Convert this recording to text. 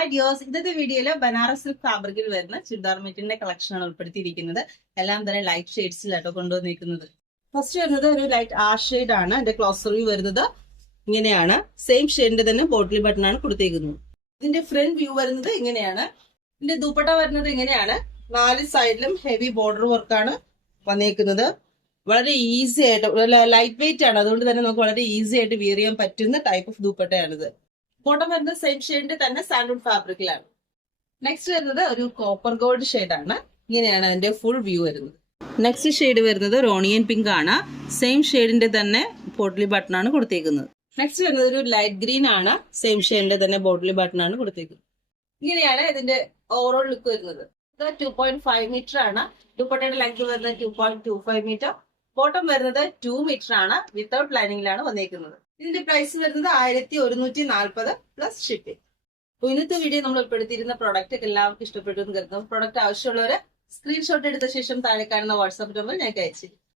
Hi dears, ഇന്നത്തെ വീഡിയോയില് Banaras silk ഫാബ്രിക്കിൽ വരുന്ന ചുരിദാർ മെറ്റീരിയലിന്റെ കളക്ഷൻ ആണ് ഉൾപ്പെടുത്തിയിരിക്കുന്നത്. എല്ലാം തന്നെ ലൈറ്റ് ഷെയ്ഡ്സിലാട്ടോ കൊണ്ടുവന്നിരിക്കുന്നത്. ഫസ്റ്റ് വരുന്നത് ഒരു ലൈറ്റ് ആഷ് ഷെയ്ഡ് ആണ്. എന്റെ ക്ലോസർ വ്യൂ വരുന്നത് ഇങ്ങനെയാണ്. സെയിം ഷെയ്ഡിന്റെ തന്നെ ബോട്ടിൽ ബട്ടൺ ആണ് കൊടുത്തേക്കുന്നത്. ഇതിന്റെ ഫ്രണ്ട് വ്യൂ വരുന്നത് ഇങ്ങനെയാണ്. ഇതിന്റെ ദുപ്പട്ട വരുന്നത് ഇങ്ങനെയാണ്. 4 സൈഡിലും ഹെവി ബോർഡർ വർക്കാണ് വന്നേക്കുന്നത്. വളരെ ഈസി ആയിട്ട്, ലൈറ്റ് വെയിറ്റ് ആണ്. അതുകൊണ്ട് തന്നെ നമുക്ക് വളരെ ഈസി ആയിട്ട് വിയർ ചെയ്യാൻ പറ്റുന്ന ടൈപ്പ് ഓഫ് ദുപ്പട്ടയാണിത്. ബോട്ടം വരുന്നത് സെയിം ഷെയ്ഡിന്റെ തന്നെ സാൻഡൂൺ ഫാബ്രിക്കിലാണ്. നെക്സ്റ്റ് വരുന്നത് ഒരു കോപ്പർ ഗോൾഡ് ഷെയ്ഡ് ആണ്. ഇങ്ങനെയാണ് അതിന്റെ ഫുൾ വ്യൂ വരുന്നത്. നെക്സ്റ്റ് ഷെയ്ഡ് വരുന്നത് ഒരു ഓണിയൻ പിങ്ക് ആണ്. സെയിം ഷെയ്ഡിന്റെ തന്നെ പോട്ട്ലി ബട്ടൺ ആണ് കൊടുത്തേക്കുന്നത്. നെക്സ്റ്റ് വരുന്നത് ഒരു ലൈറ്റ് ഗ്രീൻ ആണ്. സെയിം ഷെയ്ഡിന്റെ തന്നെ ബോട്ടിലി ബട്ടൺ ആണ് കൊടുത്തേക്കുന്നത്. ഇങ്ങനെയാണ് ഇതിന്റെ ഓവറോൾ ലുക്ക് വരുന്നത്. ഇത് 2.5 മീറ്റർ ആണ്. ദുപ്പട്ടയുടെ ലെങ്ത് വരുന്നത് 2.25 മീറ്റർ. ബോട്ടം വരുന്നത് 2 മീറ്റർ ആണ്. വിത്തൗട്ട് ലൈനിങ്ങിലാണ് വന്നേക്കുന്നത്. ഇതിന്റെ പ്രൈസ് വരുന്നത് 1140 പ്ലസ് ഷിപ്പിംഗ്. ഇന്നത്തെ വീഡിയോ നമ്മൾ ഉൾപ്പെടുത്തിയിരുന്ന പ്രോഡക്റ്റ് എല്ലാവർക്കും ഇഷ്ടപ്പെട്ടു എന്ന് കരുതുന്നു. പ്രോഡക്റ്റ് ആവശ്യമുള്ളവര് സ്ക്രീൻഷോട്ട് എടുത്ത ശേഷം താഴെ കാണുന്ന വാട്സാപ്പ് നമ്പർ ഞങ്ങൾക്ക് അയച്ചു.